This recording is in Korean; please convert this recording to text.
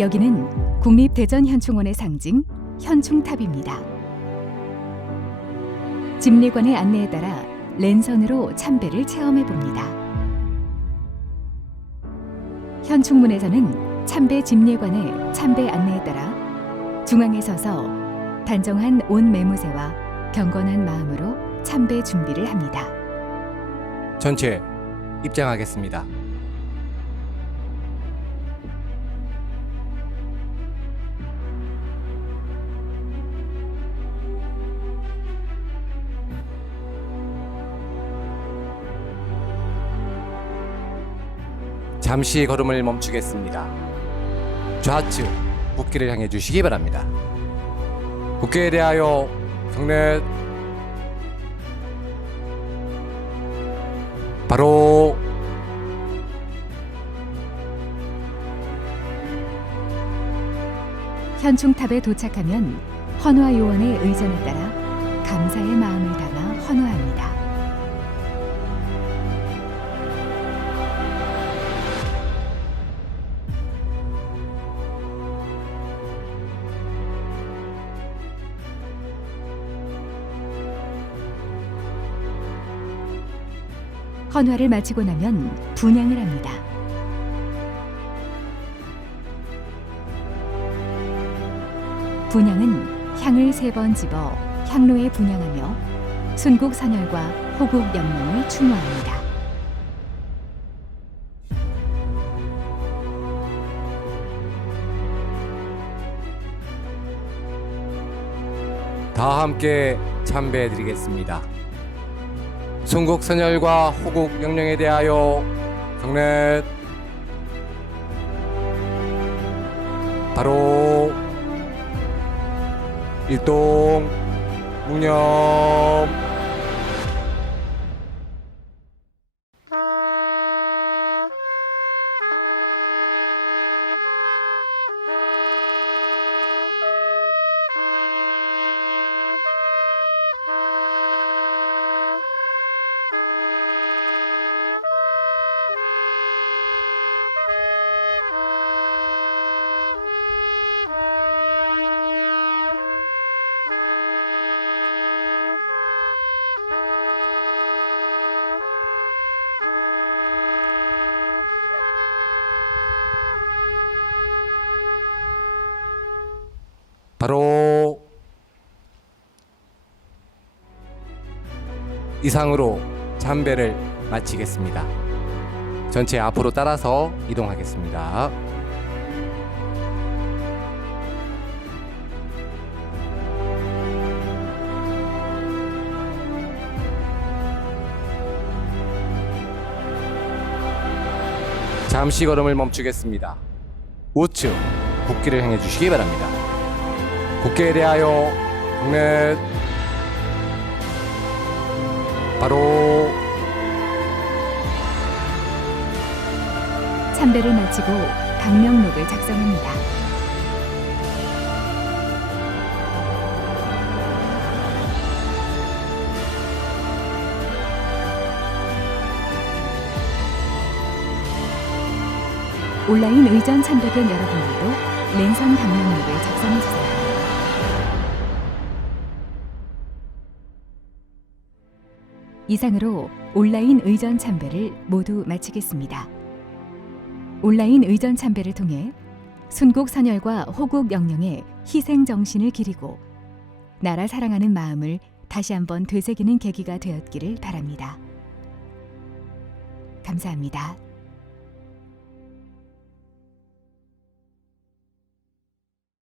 여기는 국립대전현충원의 상징 현충탑입니다. 집례관의 안내에 따라 랜선으로 참배를 체험해 봅니다. 현충문에서는 참배 집례관의 참배 안내에 따라 중앙에 서서 단정한 온 매무새와 경건한 마음으로 참배 준비를 합니다. 전체 입장하겠습니다. 잠시 걸음을 멈추겠습니다. 좌측 국기를 향해 주시기 바랍니다. 국기에 대하여 성례 바로 현충탑에 도착하면 헌화 요원의 의전에 따라 감사의 마음을 담아 헌화합니다. 헌화를 마치고 나면 분양을 합니다. 분양은 향을 세 번 집어 향로에 분양하며 순국 선열과 호국 영령을 추모합니다. 다 함께 참배해 드리겠습니다. 송국 선열과 호국 영령에 대하여 경례. 바로 일동 묵념 바로 이상으로 참배를 마치겠습니다. 전체 앞으로 따라서 이동하겠습니다. 잠시 걸음을 멈추겠습니다. 우측 국기를 향해 주시기 바랍니다. 국기에 대하여 경례 바로 참배를 마치고 강명록을 작성합니다. 온라인 의전 참배견 여러분들도 랜선 강명록을 작성해 주세요. 이상으로 온라인 의전 참배를 모두 마치겠습니다. 온라인 의전 참배를 통해 순국 선열과 호국 영령의 희생 정신을 기리고 나라 사랑하는 마음을 다시 한번 되새기는 계기가 되었기를 바랍니다. 감사합니다.